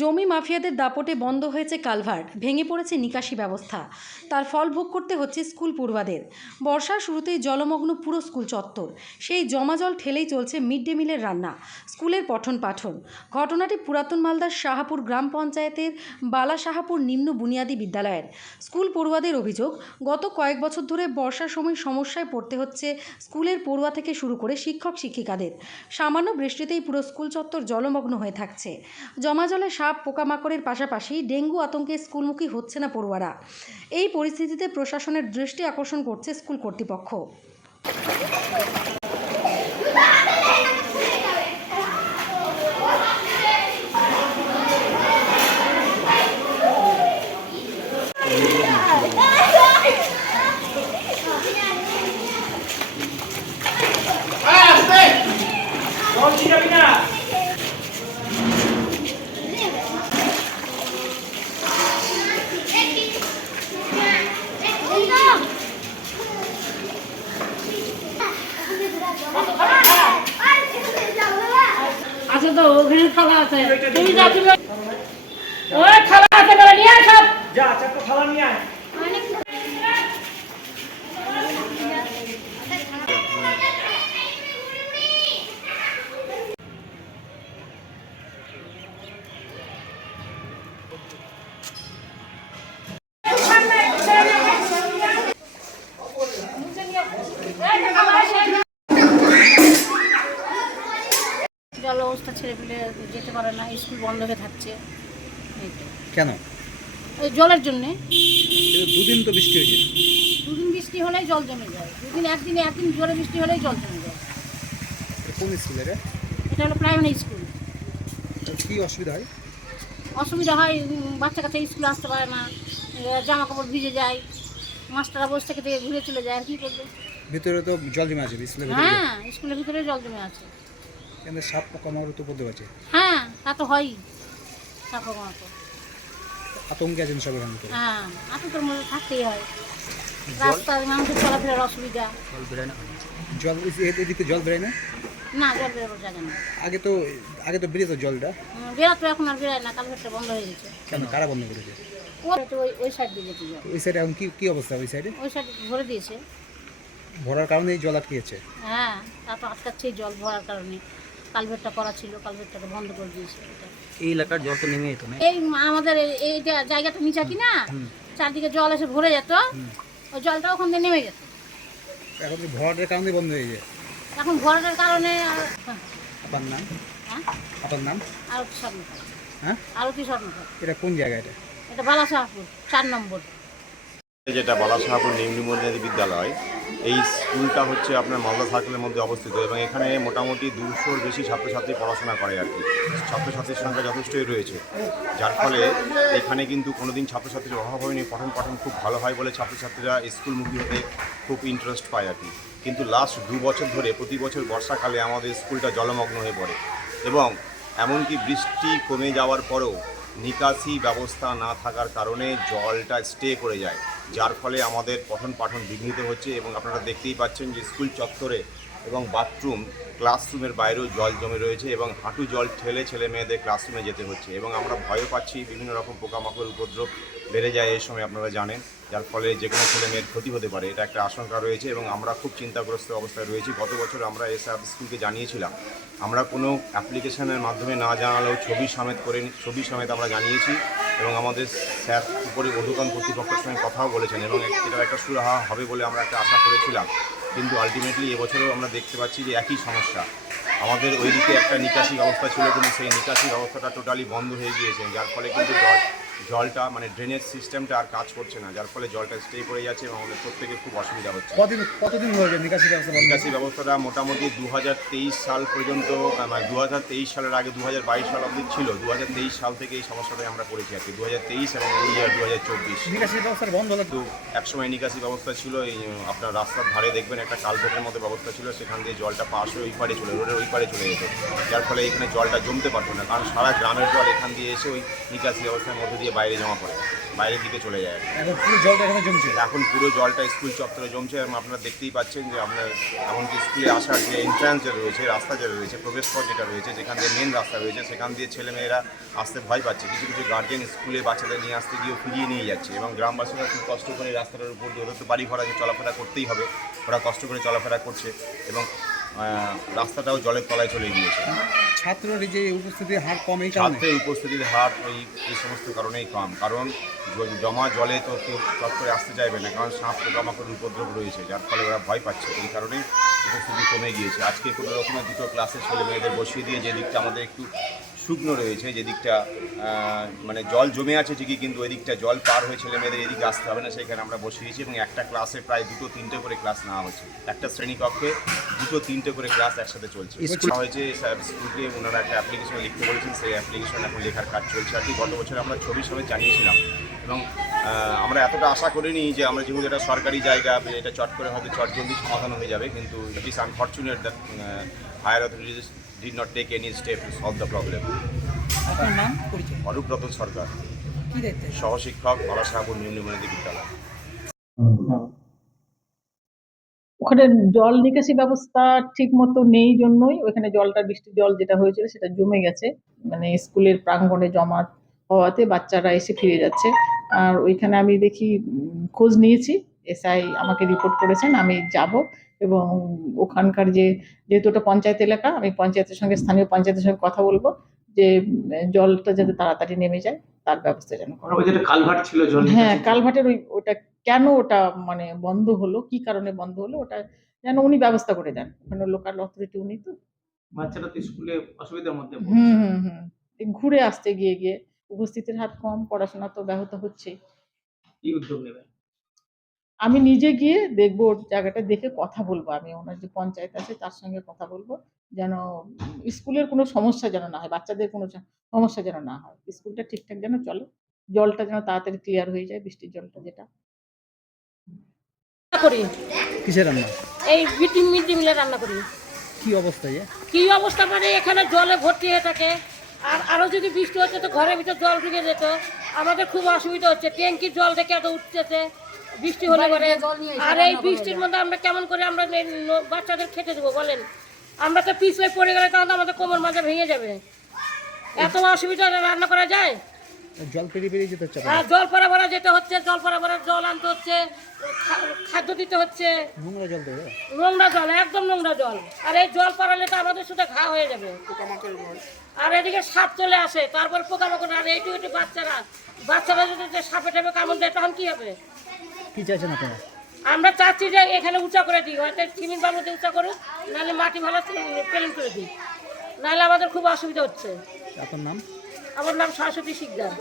জমি মাফিয়াদের দাপটে বন্ধ হয়েছে কালভার্ট, ভেঙে পড়েছে নিকাশি ব্যবস্থা। তার ফল ভোগ করতে হচ্ছে স্কুল পড়ুয়াদের। বর্ষার শুরুতেই জলমগ্ন পুরো স্কুল চত্বর। সেই জমা জল ঠেলেই চলছে মিড ডে মিলের রান্না, স্কুলের পঠন পাঠন। ঘটনাটি পুরাতন মালদার শাহাপুর গ্রাম পঞ্চায়েতের বালা শাহাপুর নিম্ন বুনিয়াদী বিদ্যালয়ের। স্কুল পড়ুয়াদের অভিযোগ, গত কয়েক বছর ধরে বর্ষার সময় সমস্যায় পড়তে হচ্ছে স্কুলের পড়ুয়া থেকে শুরু করে শিক্ষক শিক্ষিকাদের। সামান্য বৃষ্টিতেই পুরো স্কুল চত্বর জলমগ্ন হয়ে থাকছে। জমা জলে সাপ পোকামাকড়ের পাশাপাশি ডেঙ্গু আতঙ্কে স্কুলমুখী হচ্ছে না পড়ুয়ারা। এই পরিস্থিতিতে প্রশাসনের দৃষ্টি আকর্ষণ করছে স্কুল কর্তৃপক্ষ। আচ্ছা তো ওখানে থালা আছে, তুমি যা তুমি ওই থালা আছে বলে নিয়ে আসো, যা চারটা থালা নিয়ে আয়। জল অবস্থা ছেড়ে ফেলে যেতে পারে না, স্কুল বন্ধ হয়ে থাকছে। কেন? ওই জলের জন্যে। দুদিন তো বৃষ্টি হয়েছে। দুদিন বৃষ্টি হলেই জল জমে যায়, একদিন জোরে বৃষ্টি হলেই জল জমে যায়। কোন স্কুলে রে? এটা হলো প্রাইমারি স্কুল। কি অসুবিধা হয়? অসুবিধা হয়, বাচ্চা কাচ্চা স্কুলে আসতে পারে না, জামা কাপড় ভিজে যায়, মাস্টাররা বসে থেকে ঘুরে চলে যায়। আর কি করবে? ভিতরে তো জল জমে আছে স্কুলের ভিতরে। হ্যাঁ, স্কুলের ভিতরে জল জমে আছে। কেন? সাপ পোকামাকড় তো পড়তে পারছে। হ্যাঁ, তা তো হয়ই। সাপ পোকামাকড় আতঙ্কে আছেন সব এখানে তো। হ্যাঁ, আতঙ্কের মধ্যে থাকতেই হয়। রাস্তার মানুষের চলাফেরার অসুবিধা। জল বেরোয় না? জল এদিকে জল বেরোয় না? না, জল বেরোবার জায়গা না। আগে তো বেরিয়ে তো জলটা। বেরোতো, এখন আর বেরোয় না, কালভার্টটা বন্ধ হয়ে গেছে। কেন? কারা বন্ধ করেছে? ওই সাইড দিয়ে যেতে জল। ওই সাইডে এখন কি অবস্থা? ওই সাইডে ওই সাইড ভরে দিয়েছে। ভরার কারণে এই জল আটকেছে। হ্যাঁ, তা তো আটকাচ্ছে জল ভরার কারণে। কালভার্টটা করা ছিল, কালভার্টটাকে বন্ধ করে দিয়েছে। এই এলাকার জল তো নেমে যেত না। এই আমাদের এইটা জায়গাটা নিচা কি না, চারদিকে জল এসে ভরে যেত, ওই জলটা ওখান দিয়ে নেমে যেত। এখন তো ভরাটের কারণে বন্ধ হয়ে যায়। এখন ভরাটের কারণে আপনার নাম? হ্যাঁ, আপনার নাম? আরতি স্বর্ণকার। হ্যাঁ, আরতি স্বর্ণকার। এটা কোন জায়গা? এটা বালাশাহপুর 4 নম্বর। যেটা বালাশাহপুর নিম্ন বুনিয়াদী বিদ্যালয়, এই স্কুলটা হচ্ছে আপনার মালদা সার্কেলের মধ্যে অবস্থিত এবং এখানে মোটামুটি 200-র বেশি ছাত্রছাত্রী পড়াশোনা করে আর কি। ছাত্রছাত্রীর সংখ্যা যথেষ্টই রয়েছে, যার ফলে এখানে কিন্তু কোনোদিন ছাত্রছাত্রীর অভাব হয়নি। পঠন খুব ভালো হয় বলে ছাত্রছাত্রীরা স্কুলমুখী হতে খুব ইন্টারেস্ট পায় আর কি। কিন্তু লাস্ট 2 বছর ধরে প্রতি বছর বর্ষাকালে আমাদের স্কুলটা জলমগ্ন হয়ে পড়ে এবং এমনকি বৃষ্টি কমে যাওয়ার পরেও নিকাশি ব্যবস্থা না থাকার কারণে জলটা স্টে করে যায়, যার ফলে আমাদের পঠন পাঠন বিঘ্নিত হচ্ছে। এবং আপনারা দেখতেই পাচ্ছেন যে স্কুল চত্বরে এবং বাথরুম, ক্লাসরুমের বাইরেও জল জমে রয়েছে এবং হাঁটু জল ঠেলে ছেলে মেয়েদের ক্লাসরুমে যেতে হচ্ছে এবং আমরা ভয়ও পাচ্ছি। বিভিন্ন রকম পোকামাকড় উপদ্রব বেড়ে যায় এই সময়, আপনারা জানেন, যার ফলে যে কোনো ছেলে মেয়ের ক্ষতি হতে পারে, এটা একটা আশঙ্কা রয়েছে এবং আমরা খুব চিন্তাগ্রস্ত অবস্থায় রয়েছি। গত বছর আমরা এসআব স্কুলকে জানিয়েছিলাম, আমরা কোনো অ্যাপ্লিকেশনের মাধ্যমে না জানালেও ছবি সমেত আমরা জানিয়েছি এবং আমাদের স্যার উপরে ঊর্ধ্বতন কর্তৃপক্ষের সঙ্গে কথাও বলেছেন এবং এটার একটা সুরাহা হবে বলে আমরা একটা আশা করেছিলাম। কিন্তু আলটিমেটলি এবছরেও আমরা দেখতে পাচ্ছি যে একই সমস্যা। আমাদের ওইদিকে একটা নিকাশি ব্যবস্থা ছিল, কিন্তু সেই নিকাশি ব্যবস্থাটা টোটালি বন্ধ হয়ে গিয়েছে, যার ফলে কিন্তু জলটা মানে ড্রেনেজ সিস্টেমটা আর কাজ করছে না, যার ফলে জলটা স্টে করে যাচ্ছে এবং আমাদের প্রত্যেকের খুব অসুবিধা হচ্ছে। কতদিন হয়ে নিকাশি ব্যবস্থা? নিকাশি ব্যবস্থাটা মোটামুটি 2023 সাল পর্যন্ত, মানে 2023 সালের আগে 2022 সাল অবধি ছিল। 2023 সাল থেকে এই সমস্যাটাই আমরা পড়েছি আর কি, 2023 এবং এই ইয়ার 2024। নিকাশি ব্যবস্থা বন্ধ হলো তো একসময় নিকাশি ব্যবস্থা ছিল, এই আপনার রাস্তার ধারে দেখবেন একটা কালভার্টের মতো ব্যবস্থা ছিল, সেখান দিয়ে জলটা পাশ হয়ে ওই পারে রোডের ওই পারে চলে যেত, যার ফলে এখানে জলটা জমতে পারতো না, কারণ সারা গ্রামের জল এখান দিয়ে এসে ওই নিকাশি ব্যবস্থার মধ্যে দিয়ে দিয়ে বাইরে জমা পড়ে, বাইরের দিকে চলে যায়। এখন পুরো জলটা এখানে জমছে। এখন পুরো জলটা স্কুল চত্বরে জমছে এবং আপনারা দেখতেই পাচ্ছেন যে আপনার এমনকি স্কুলে আসার যে এন্ট্রান্স যেটা রয়েছে, রাস্তা যেটা রয়েছে, প্রবেশপথ যেটা রয়েছে, যেখান দিয়ে মেন রাস্তা রয়েছে, সেখান দিয়ে ছেলেমেয়েরা আসতে ভয় পাচ্ছে। কিছু কিছু গার্জেন স্কুলে বাচ্চাদের নিয়ে আসতে গিয়ে ফিরিয়ে নিয়ে যাচ্ছে এবং গ্রামবাসীরা খুব কষ্ট করে রাস্তাটার উপর দিয়ে, ওদের তো বাড়ি ঘর আছে, চলাফেরা করতেই হবে, ওরা কষ্ট করে চলাফেরা করছে এবং রাস্তাটাও জলের তলায় চলে গিয়েছে। ছাত্রর যে উপস্থিতির হার কম এই কারণে। ছাত্রের উপস্থিতির হার এই সমস্ত কারণেই কম, কারণ জমা জলে তো কেউ চট করে আসতে চাইবে না, কারণ সাপ পোকামাকড়ের উপদ্রব রয়েছে, যার ফলে ওরা ভয় পাচ্ছে। এই কারণেই উপস্থিতি কমে গিয়েছে। আজকে কোনো রকমের দুটো ক্লাসের ছেলে মেয়েদের বসিয়ে দিয়ে যে দিকটা আমাদের একটু শুকনো রয়েছে, যে দিকটা মানে জল জমে আছে ঠিকই, কিন্তু ওই দিকটা জল পার হয়ে ছেলে মেয়েদের এদিকে আসতে হবে না, সেখানে আমরা বসিয়েছি এবং একটা ক্লাসে প্রায় 2-3টে করে ক্লাস নেওয়া হচ্ছে। একটা শ্রেণীকক্ষে 2-3টে করে ক্লাস একসাথে চলছে। স্কুল হয়েছে স্কুলকে ওনারা একটা অ্যাপ্লিকেশন লিখতে বলেছেন, সেই অ্যাপ্লিকেশন এখন লেখার কাজ চলছে। আর কি গত বছর আমরা 24 সালে জানিয়েছিলাম এবং আমরা এতটা আশা করিনি যে আমরা যেহেতু এটা সরকারি জায়গা, এটা চট করে হয়তো জলদি সমাধান হয়ে যাবে, কিন্তু it is unfortunate that higher authorities did not take any step to solve the problem. আপনার নাম, পরিচয়? অরূপ রতন সরকার, কি দায়িত্বে? সহশিক্ষক, বালাসাহাপুর নিম্নমাধ্যমিক বিদ্যালয়। ওখানে জল নিকাশি ব্যবস্থা ঠিক মতো নেই জন্যই ওখানে জলটা, বৃষ্টির জল যেটা হয়েছিল সেটা জমে গেছে, মানে স্কুলের প্রাঙ্গণে জমা হওয়াতে বাচ্চারা এসে ফিরে যাচ্ছে। আর ওইখানে আমি দেখি খোঁজ নিয়েছি, এসআই আমাকে রিপোর্ট করেছেন, আমি যাব এবং ওখানকার যেহেতু ওটা পঞ্চায়েত এলাকা, আমি পঞ্চায়েতের সঙ্গে, স্থানীয় পঞ্চায়েতের সঙ্গে কথা বলবো যে জলটা যাতে তাড়াতাড়ি নেমে যায় তার ব্যবস্থা যেন করা হয়। যেটা কালভার্ট ছিল জল, হ্যাঁ, কালভার্টের ওটা কেন ওটা মানে বন্ধ হলো, কি কারণে বন্ধ হলো, ওটা যেন উনি ব্যবস্থা করে দেন। ওখানে লোকাল অথরিটি উনি তো। বাচ্চারা তো স্কুলে অসুবিধার মধ্যে পড়ছে। হুম। এই ঘুরে আসতে গিয়ে উপস্থিতির হার কম, পড়াশোনা তো ব্যাহত হচ্ছেই। কি উদ্যোগ নেবে? আমি নিজে গিয়ে দেখবো, ওর জায়গাটা দেখে কথা বলবো, আমি ওনার যে পঞ্চায়েত আছে তার সঙ্গে কথা বলবো, যেন স্কুলের কোনো সমস্যা যেন না হয়, বাচ্চাদের কোনো সমস্যা যেন না হয়, স্কুলটা ঠিকঠাক যেন চলে, জলটা যেন তাড়াতাড়ি ক্লিয়ার হয়ে যায়, বৃষ্টির জলটা যেটা। করি কিসের রান্না? এই মিড ডে মিলে রান্না করি। কি অবস্থা? কি অবস্থা মানে এখানে জলে ভর্তি হয়ে থাকে, আর আরো যদি বৃষ্টি হচ্ছে তো ঘরের ভিতর জল ঢুকে যেত, আমাদের খুব অসুবিধা হচ্ছে। ট্যাঙ্কির জল দেখে এত উঠতেছে বৃষ্টি হলে পরে, আর এই বৃষ্টির মধ্যে আমরা কেমন করে আমরা বাচ্চাদের খেতে দেবো বলেন? আমরা তো পিছলে পড়ে গেলে তাহলে আমাদের কোমর মাজা ভেঙে যাবে, এত অসুবিধা রান্না করা যায়। জল পেরিয়ে যেতে হচ্ছে। হ্যাঁ, জল পরা যেতে হচ্ছে, জল পরা জল আনতে হচ্ছে, খাদ্য দিতে হচ্ছে, নোংরা জল দেবে। নোংরা জল, একদম নোংরা জল। আর এই জল পড়ালে তো আমাদের শুধু ঘা হয়ে যাবে, আর এদিকে সাপ চলে আসে, তারপর পোকামাকড়, আর এইটু বাচ্চারা যদি সাপে টাপে কামড় দেয় তখন কি হবে? কি চাইছেন আপনারা? আমরা চাচ্ছি যে এখানে উঁচা করে দিই, হয়তো সিমেন্ট বালুতে উঁচা করুক, নাহলে মাটি ভালো প্লেন করে দিই, নাহলে আমাদের খুব অসুবিধা হচ্ছে। আপনার নাম? আমার নাম সরস্বতী শিকদার।